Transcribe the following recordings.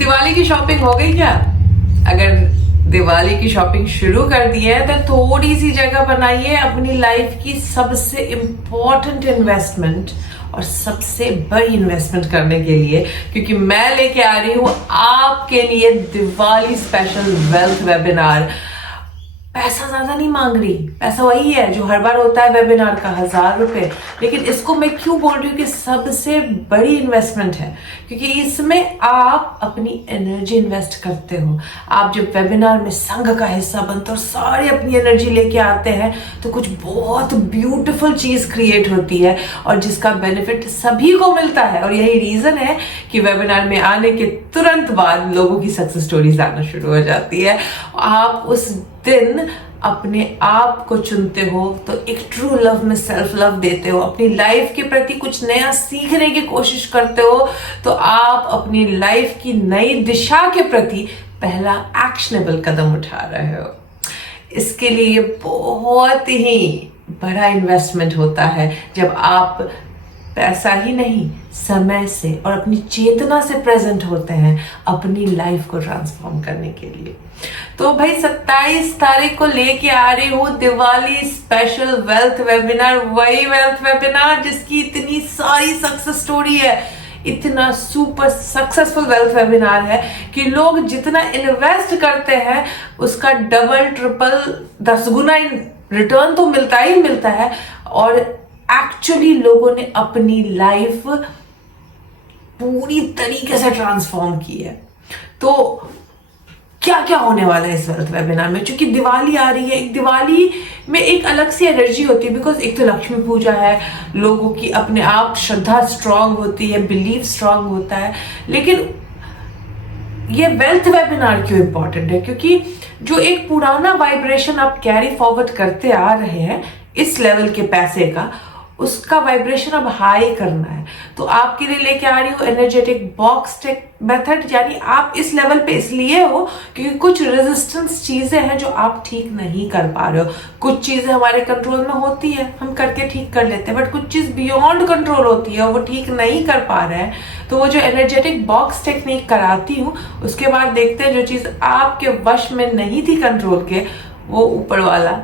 दिवाली की शॉपिंग हो गई क्या? अगर दिवाली की शॉपिंग शुरू कर दी है तो थोड़ी सी जगह बनाइए अपनी लाइफ की सबसे इम्पोर्टेंट इन्वेस्टमेंट और सबसे बड़ी इन्वेस्टमेंट करने के लिए, क्योंकि मैं लेके आ रही हूं आपके लिए दिवाली स्पेशल वेल्थ वेबिनार। पैसा ज्यादा नहीं मांग रही, पैसा वही है जो हर बार होता है वेबिनार का, 1000 रुपए। लेकिन इसको मैं क्यों बोल रही हूँ कि सबसे बड़ी इन्वेस्टमेंट है, क्योंकि इसमें आप अपनी एनर्जी इन्वेस्ट करते हो। आप जब वेबिनार में संघ का हिस्सा बनते हो और सारे अपनी एनर्जी लेके आते हैं तो कुछ बहुत ब्यूटीफुल चीज क्रिएट होती है और जिसका बेनिफिट सभी को मिलता है। और यही रीजन है कि वेबिनार में आने के तुरंत बाद लोगों की सक्सेस स्टोरीज आना शुरू हो जाती है। आप उस दिन अपने आप को चुनते हो तो एक ट्रू लव में सेल्फ लव देते हो, अपनी लाइफ के प्रति कुछ नया सीखने की कोशिश करते हो, तो आप अपनी लाइफ की नई दिशा के प्रति पहला एक्शनेबल कदम उठा रहे हो। इसके लिए बहुत ही बड़ा इन्वेस्टमेंट होता है जब आप पैसा ही नहीं समय से और अपनी चेतना से प्रेजेंट होते हैं अपनी लाइफ को ट्रांसफॉर्म करने के लिए। तो भाई 27 तारीख को लेके आ रही हूँ दिवाली स्पेशल वेल्थ वेबिनार, वही वेल्थ वेबिनार जिसकी इतनी सारी सक्सेस स्टोरी है, इतना सुपर सक्सेसफुल वेल्थ वेबिनार है कि लोग जितना इन्वेस्ट करते हैं उसका डबल ट्रिपल 10 गुना रिटर्न तो मिलता ही मिलता है। और एक्चुअली लोगों ने अपनी लाइफ पूरी तरीके से ट्रांसफॉर्म की है। तो क्या क्या होने वाला है इस वेल्थ वेबिनार में? क्योंकि दिवाली आ रही है, एक दिवाली में एक अलग सी एनर्जी होती है, बिकॉज एक तो लक्ष्मी पूजा है, लोगों की अपने आप श्रद्धा स्ट्रांग होती है, बिलीव स्ट्रांग होता है। लेकिन ये वेल्थ वेबिनार क्यों इंपॉर्टेंट है? क्योंकि जो एक पुराना वाइब्रेशन आप कैरी फॉरवर्ड करते आ रहे हैं इस लेवल के पैसे का, उसका वाइब्रेशन अब हाई करना है। तो आपके लिए लेके आ रही हूँ एनर्जेटिक बॉक्स टेक मेथड। यानी आप इस लेवल पे इसलिए हो क्योंकि कुछ रेजिस्टेंस चीजें हैं जो आप ठीक नहीं कर पा रहे हो। कुछ चीजें हमारे कंट्रोल में होती है, हम करके ठीक कर लेते हैं, बट कुछ चीज बियॉन्ड कंट्रोल होती है और वो ठीक नहीं कर पा रहे हैं। तो वो जो एनर्जेटिक बॉक्स टेक्निक कराती हूँ उसके बाद देखते हैं जो चीज आपके वश में नहीं थी कंट्रोल के, वो ऊपर वाला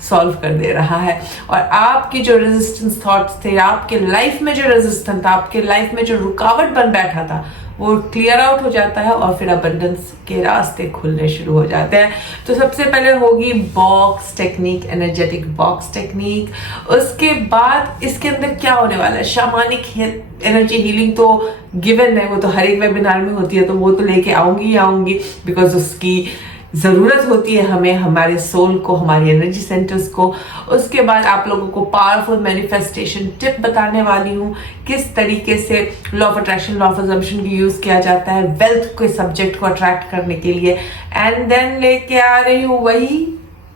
सॉल्व कर दे रहा है। और आपकी जो रेजिस्टेंस थॉट्स थे, आपके लाइफ में जो रेजिस्टेंस था, आपके लाइफ में जो रुकावट बन बैठा था, वो क्लियर आउट हो जाता है और फिर अबंडेंस के रास्ते खुलने शुरू हो जाते हैं। तो सबसे पहले होगी box technique, energetic box technique. उसके बाद इसके अंदर क्या होने वाला है, शामानिक एनर्जी हीलिंग तो गिवन है, वो तो हर एक वेबिनार में होती है, तो वो तो लेके आऊंगी ही आऊंगी, बिकॉज उसकी जरूरत होती है हमें, हमारे सोल को, हमारी एनर्जी सेंटर्स को। उसके बाद आप लोगों को पावरफुल मैनिफेस्टेशन टिप बताने वाली हूँ, किस तरीके से law of attraction, law of assumption की यूज किया जाता है वेल्थ के सब्जेक्ट को अट्रैक्ट करने के लिए। एंड देन लेके आ रही हूँ वही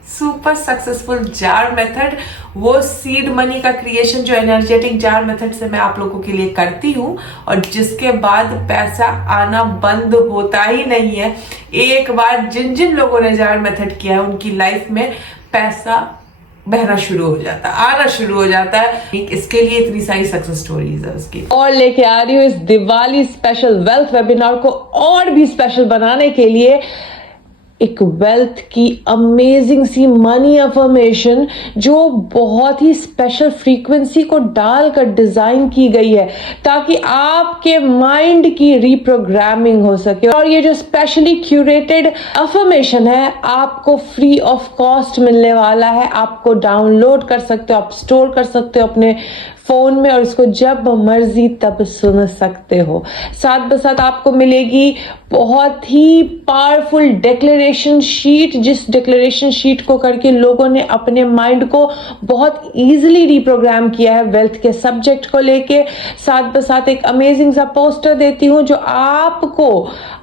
सुपर सक्सेसफुल जार मेथड, वो सीड मनी का क्रिएशन जो एनर्जेटिक जार मेथड से मैं आप लोगों के लिए करती हूँ और जिसके बाद पैसा आना बंद होता ही नहीं है। एक बार जिन जिन लोगों ने जार मेथड किया है उनकी लाइफ में पैसा बहना शुरू हो जाता है, आना शुरू हो जाता है। इसके लिए इतनी सारी सक्सेस स्टोरीज है उसकी। और लेके आ रही हूँ इस दिवाली स्पेशल वेल्थ वेबिनार को और भी स्पेशल बनाने के लिए एक वेल्थ की अमेजिंग सी मनी अफर्मेशन जो बहुत ही स्पेशल फ्रीक्वेंसी को डालकर डिजाइन की गई है ताकि आपके माइंड की रीप्रोग्रामिंग हो सके। और ये जो स्पेशली क्यूरेटेड अफर्मेशन है आपको फ्री ऑफ कॉस्ट मिलने वाला है। आपको डाउनलोड कर सकते हो, आप स्टोर कर सकते हो अपने फोन में और इसको जब मर्जी तब सुन सकते हो। साथ बसाथ आपको मिलेगी बहुत ही पावरफुल डिक्लेरेशन शीट, जिस डिक्लेरेशन शीट को करके लोगों ने अपने माइंड को बहुत इजीली रिप्रोग्राम किया है वेल्थ के सब्जेक्ट को लेके। साथ बसाथ एक अमेजिंग सा पोस्टर देती हूँ जो आपको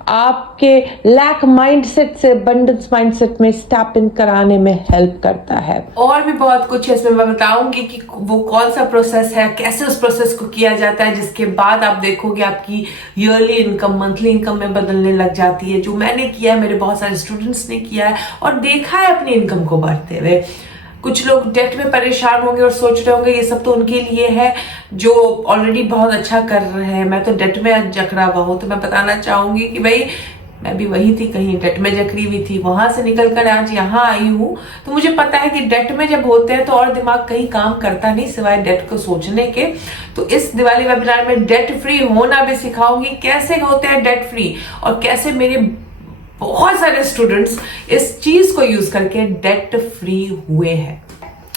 आपके लैक माइंडसेट से अबंडेंस माइंडसेट में स्टेप इन कराने में हेल्प करता है। और भी बहुत कुछ है इसमें मैं बताऊंगी कि वो कौन सा प्रोसेस है, कैसे उस प्रोसेस को किया जाता है, जिसके बाद आप देखोगे आपकी ईयरली इनकम मंथली इनकम में बदलने लग जाती है। जो मैंने किया है, मेरे बहुत सारे स्टूडेंट्स ने किया है और देखा है अपनी इनकम को बढ़ते हुए। कुछ लोग डेट में परेशान होंगे और सोच रहे होंगे ये सब तो उनके लिए है जो ऑलरेडी बहुत अच्छा कर रहे हैं, मैं तो डेट में जकड़ा हुआ हूं। तो मैं बताना चाहूंगी कि भाई मैं भी वही थी, कहीं डेट में जकड़ी हुई थी, वहां से निकलकर आज यहाँ आई हूँ। तो मुझे पता है कि डेट में जब होते हैं तो और दिमाग कहीं काम करता नहीं सिवाय डेट को सोचने के। तो इस दिवाली वेबिनार में डेट फ्री होना भी सिखाऊंगी, कैसे होते हैं डेट फ्री, और कैसे मेरे बहुत सारे स्टूडेंट्स इस चीज को यूज करके डेट फ्री हुए हैं।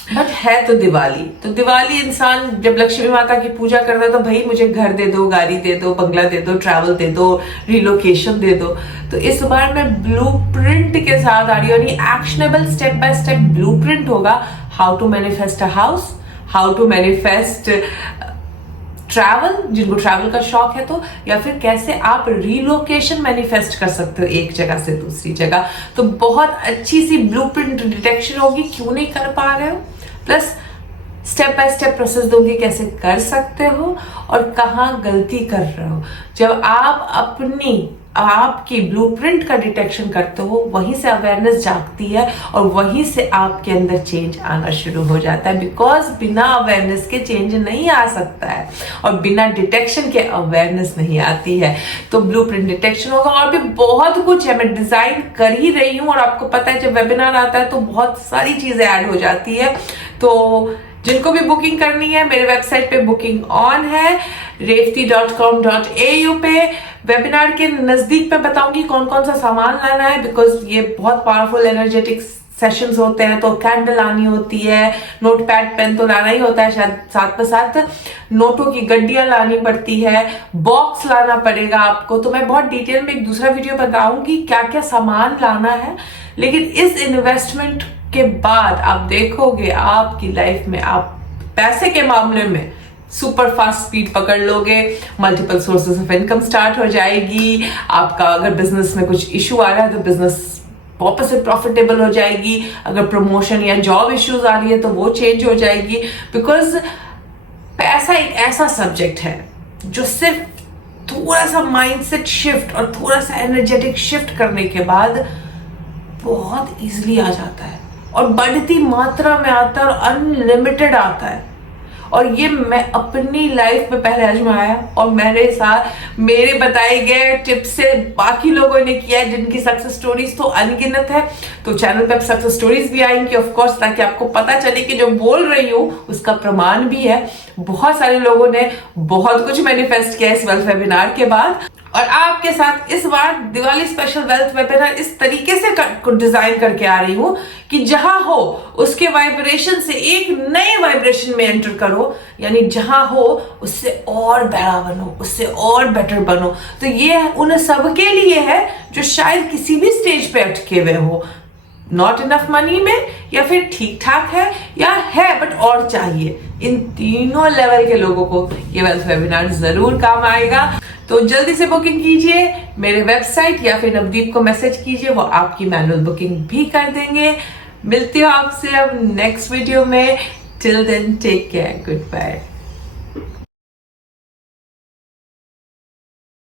बट है तो दिवाली, तो दिवाली इंसान जब लक्ष्मी माता की पूजा करता है तो भाई मुझे घर दे दो, गाड़ी दे दो, बंगला दे दो, ट्रैवल दे दो, रिलोकेशन दे दो। तो इस बार मैं ब्लूप्रिंट के साथ आ रही हूँ, actionable step by step blueprint होगा। How to manifest a house, how to manifest travel, जिनको ट्रैवल का शौक है तो, या फिर कैसे आप रिलोकेशन मैनिफेस्ट कर सकते हो एक जगह से दूसरी जगह। तो बहुत अच्छी सी ब्लूप्रिंट डिटेक्शन होगी, क्यों नहीं कर पा रहे हो, plus step by step process दूंगी कैसे कर सकते हो और कहाँ गलती कर रहे हो। जब आप आपकी ब्लूप्रिंट का डिटेक्शन करते हो, वहीं से अवेयरनेस जागती है और वहीं से आपके अंदर चेंज आना शुरू हो जाता है। बिकॉज बिना अवेयरनेस के चेंज नहीं आ सकता है और बिना डिटेक्शन के अवेयरनेस नहीं आती है। तो ब्लूप्रिंट डिटेक्शन होगा और भी बहुत कुछ है, मैं डिजाइन कर ही रही हूँ। और आपको पता है जब वेबिनार आता है तो बहुत सारी चीजें ऐड हो जाती है। तो जिनको भी बुकिंग करनी है मेरे वेबसाइट पे बुकिंग ऑन है, revti.com.au पे। वेबिनार के नजदीक पे बताऊंगी कौन कौन सा सामान लाना है, बिकॉज ये बहुत पावरफुल एनर्जेटिक सेशंस होते हैं। तो कैंडल लानी होती है, नोटपैड पेन तो लाना ही होता है, शायद साथ में साथ नोटों की गड्डियां लानी पड़ती है, बॉक्स लाना पड़ेगा आपको। तो मैं बहुत डिटेल में एक दूसरा वीडियो बताऊंगी क्या क्या सामान लाना है। लेकिन इस इन्वेस्टमेंट के बाद आप देखोगे आपकी लाइफ में आप पैसे के मामले में सुपर फास्ट स्पीड पकड़ लोगे, multiple sources of income start हो जाएगी। आपका अगर बिजनेस में कुछ इशू आ रहा है तो बिजनेस वापस से प्रॉफिटेबल हो जाएगी। अगर प्रमोशन या जॉब इश्यूज आ रही है तो वो चेंज हो जाएगी। बिकॉज पैसा एक ऐसा सब्जेक्ट है जो सिर्फ थोड़ा सा माइंडसेट शिफ्ट और थोड़ा सा एनर्जेटिक शिफ्ट करने के बाद बहुत इजीली आ जाता है और बढ़ती मात्रा में आता है और अनलिमिटेड आता है। और ये मैं अपनी लाइफ में पहले आजमाया और मेरे साथ मेरे बताए गए टिप्स से बाकी लोगों ने किया है, जिनकी सक्सेस स्टोरीज तो अनगिनत है। तो चैनल पे अब सक्सेस स्टोरीज भी आएंगी ऑफ कोर्स, ताकि आपको पता चले कि जो बोल रही हूँ उसका प्रमाण भी है। बहुत सारे लोगों ने बहुत कुछ मैनिफेस्ट किया इस वेल्थ वेबिनार के बाद। और आपके साथ इस बार दिवाली स्पेशल वेल्थ वेबिनार इस तरीके से डिजाइन करके आ रही हूं कि जहां हो उसके वाइब्रेशन से एक नए वाइब्रेशन में एंटर करो, यानी जहां हो उससे और बड़ा बनो, उससे और बेटर बनो। तो ये उन सबके लिए है जो शायद किसी भी स्टेज पे अटके हुए हो, नॉट इनफ मनी में, या फिर ठीक ठाक है, या है बट और चाहिए। इन तीनों लेवल के लोगों को ये वेल्थ वेबिनार जरूर काम आएगा। तो जल्दी से बुकिंग कीजिए मेरे वेबसाइट या फिर नवदीप को मैसेज कीजिए, वो आपकी मैनुअल बुकिंग भी कर देंगे। मिलती हूँ आपसे अब नेक्स्ट वीडियो में। Till then take care, good bye.